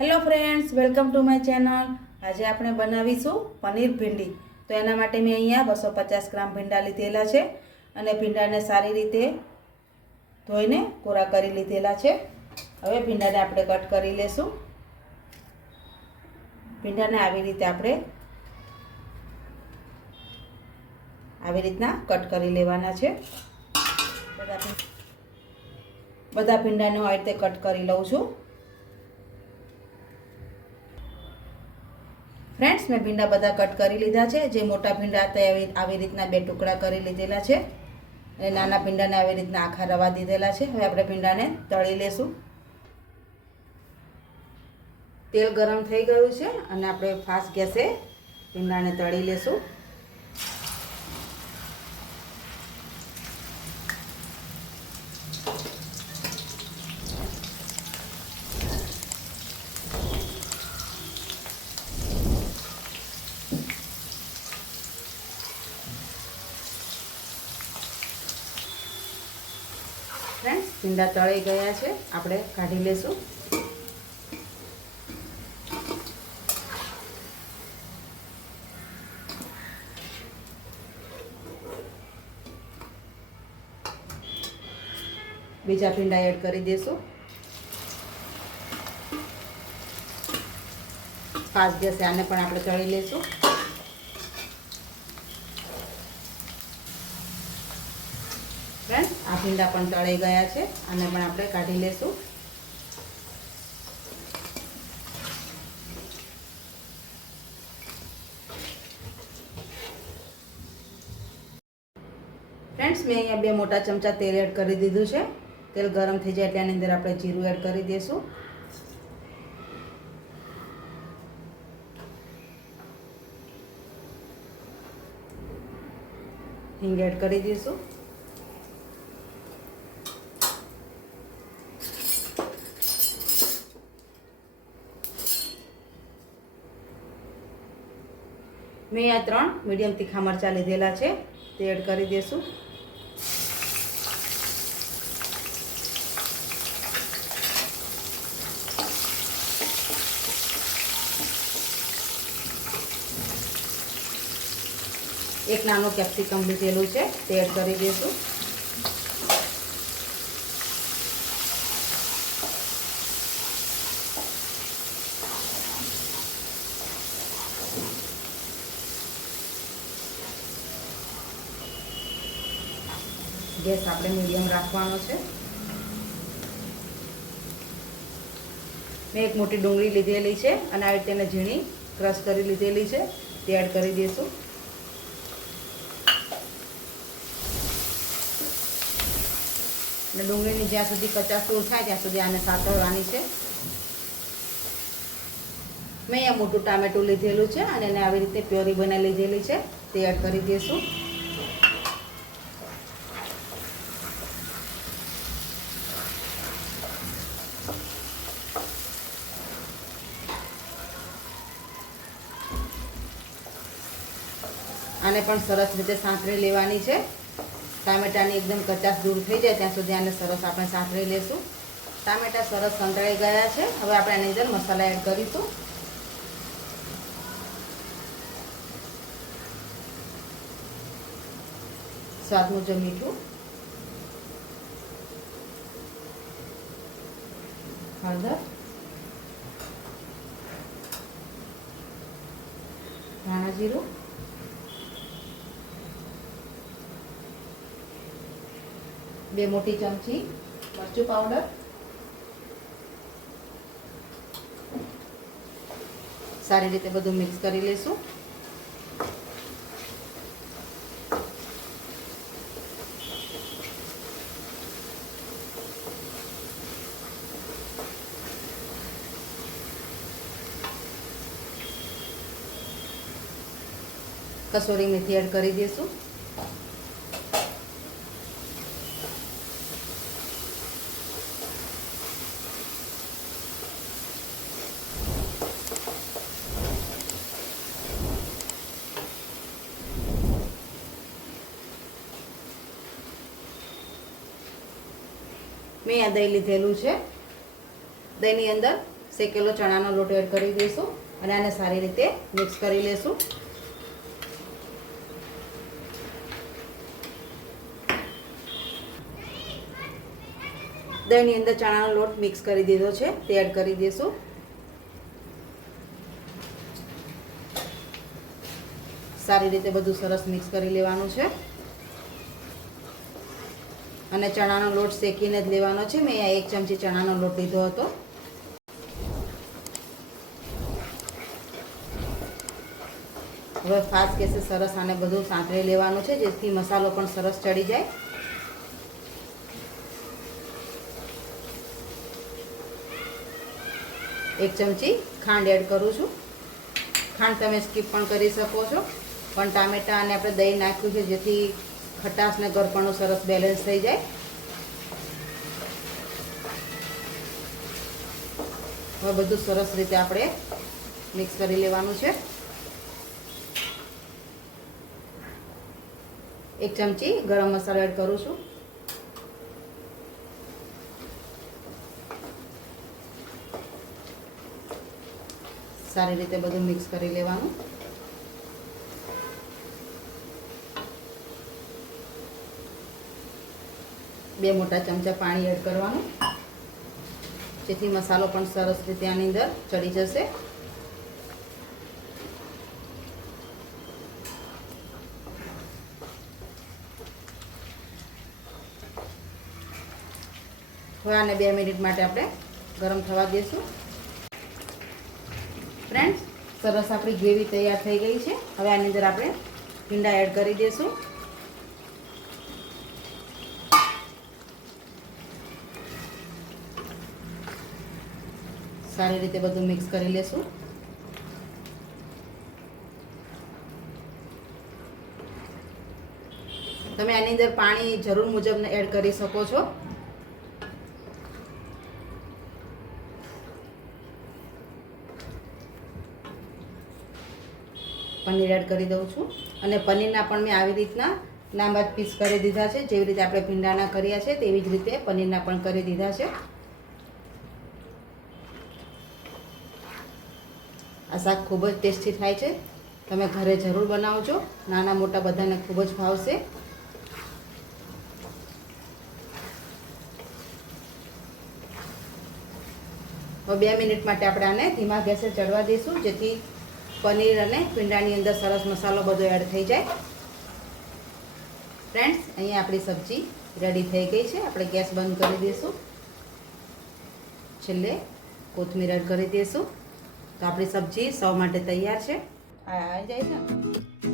Hello friends, welcome to my channel. આજે આપણે બનાવીશું પનીર ભીંડી. તો એના માટે મેં અહીંયા 250 ગ્રામ ભીંડા લીધેલા છે અને ભીંડાને સારી રીતે ધોઈને કોરા કરી લીધેલા છે. હવે ભીંડાને આપણે કટ કરી લેશું. ભીંડાને આવી રીતના કટ કરી લેવાના છે. બધા ભીંડાને આવી રીતે કટ કરી લઉં છું. ફ્રેન્ડ્સ, મેં ભીંડા બધા કટ કરી લીધા છે. જે મોટા ભીંડા હતા આવી રીતના 2 ટુકડા કરી લીધેલા છે અને નાના ભીંડાને આવી રીતના આખા રવા દીધેલા છે. હવે આપણે ભીંડાને તળી લેશું. તેલ ગરમ થઈ ગયું છે અને આપણે ફાસ્ટ ગેસે ભીંડાને તળી લેશું. ફ્રેન્ડ્સ, ભીંડા તળી ગયા છે, આપણે કાઢી લેશું. બીજા ભીંડા એડ કરી દેશું. ફાસ્ટ ગેસે આને પણ આપણે તળી લેશું. ફ્રેન્ડ્સ, આ ભીંડા પણ તળાઈ ગયા છે, આને પણ આપણે કાઢી લેશું. ફ્રેન્ડ્સ, મેં અહીંયા 2 મોટા ચમચા તેલ એડ કરી દીધું છે. તેલ ગરમ થઈ જાય એટલે આની અંદર આપણે જીરું એડ કરી દઈશું. હિંગ એડ કરી દઈશું. મેં આ 3 મીડિયમ તીખા મરચાં લીધેલા છે, તે એડ કરી દઈશું. એક નાનું કેપ્સિકમ લીધેલું છે, તે એડ કરી દઈશું. ગેસ આપણે મીડિયમ રાખવાનો છે. મેં એક મોટી ડુંગળી લીધેલી છે અને આવી તેને ઝીણી ક્રશ કરી લીધેલી છે, તે એડ કરી દઈશું. અને ડુંગળીની જ્યાં સુધી કચાશ દૂર થાય ત્યાં સુધી આને સાતળવાની છે. મેં અહીંયા મોટું ટામેટું લીધેલું છે અને એને આવી રીતે પ્યોરી બનાવી લીધેલી છે, તે એડ કરી દઈશું. આને પણ સરસ રીતે સાંતળી લેવાની છે. ટામેટાની એકદમ કચાશ દૂર થઈ જાય ત્યાં સુધી આને સરસ આપણે સાંતળી લેશું. ટામેટા સરસ સંતળાઈ ગયા છે. હવે આપણે આની અંદર મસાલા એડ કરીશું. સ્વાદ મુજબ મીઠું, હળદર, ધાણા જીરું, બે મોટી ચમચી મરચું પાવડર, સારી રીતે બધું મિક્સ કરી લેશું. કસૂરી મેથી એડ કરી દઈશું. મેં આ દહીં લીધેલું છે. દહીંની અંદર શેકેલો ચણાનો લોટ એડ કરી દઈશું અને આને સારી રીતે મિક્સ કરી લેશું. દહીંની અંદર ચણાનો લોટ મિક્સ કરી દીધો છે, તે એડ કરી દઈશું. સારી રીતે બધું સરસ મિક્સ કરી લેવાનું છે અને ચણાનો લોટ શેકીને જ લેવાનો છે. મેં અહીંયા 1 ચમચી ચણાનો લોટ લીધો હતો. હવે ફાસ્ટ ગેસે સરસ આને બધું સાંતળી લેવાનું છે, જેથી મસાલો પણ સરસ ચડી જાય. એક ચમચી ખાંડ એડ કરું છું. ખાંડ તમે સ્કીપ પણ કરી શકો છો, પણ ટામેટા અને આપણે દહીં નાખ્યું છે જેથી ખટાશ ને ગળપણું સરસ બેલેન્સ થઈ જાય. હવે બધું સરસ રીતે આપણે મિક્સ કરી લેવાનું છે. 1 ચમચી ગરમ મસાલો એડ કરું છું. સારી રીતે બધું મિક્સ કરી લેવાનું. બે મોટા ચમચા પાણી એડ કરવાનું, જેથી મસાલો પણ સરસ રીતે આની અંદર ચડી જશે. હવે આને 2 મિનિટ માટે આપણે ગરમ થવા દઈશું. ફ્રેન્ડ્સ, સરસ આપણી ગ્રેવી તૈયાર થઈ ગઈ છે. હવે આની અંદર આપણે ભીંડા એડ કરી દઈશું. સારી રીતે બધું મિક્સ કરી લેશું. તમે આની અંદર પાણી જરૂર મુજબ એડ કરી શકો છો. પનીર એડ કરી દઉં છું અને પનીરના પણ મેં આવી રીતના લાંબા પીસ કરી દીધા છે. જેવી રીતે આપણે ભીંડાના કર્યા છે તેવી જ રીતે પનીરના પણ કરી દીધા છે. આ શાક ખૂબ જ ટેસ્ટી થાય છે. તમે ઘરે જરૂર બનાવજો. નાના મોટા બધાને ખૂબ જ ભાવશે. હવે 2 મિનિટ માટે આપણે આને ધીમા ગેસે ચડવા દઈશું, જેથી પનીર અને ભીંડાની અંદર સરસ મસાલો બધો એડ થઈ જાય. ફ્રેન્ડ્સ, અહીંયા આપણી સબ્જી રેડી થઈ ગઈ છે. આપણે ગેસ બંધ કરી દઈશું. છેલ્લે કોથમીર એડ કરી દઈશું તો આપણી સબ્જી સર્વ માટે તૈયાર છે. આ આવી જાય છે.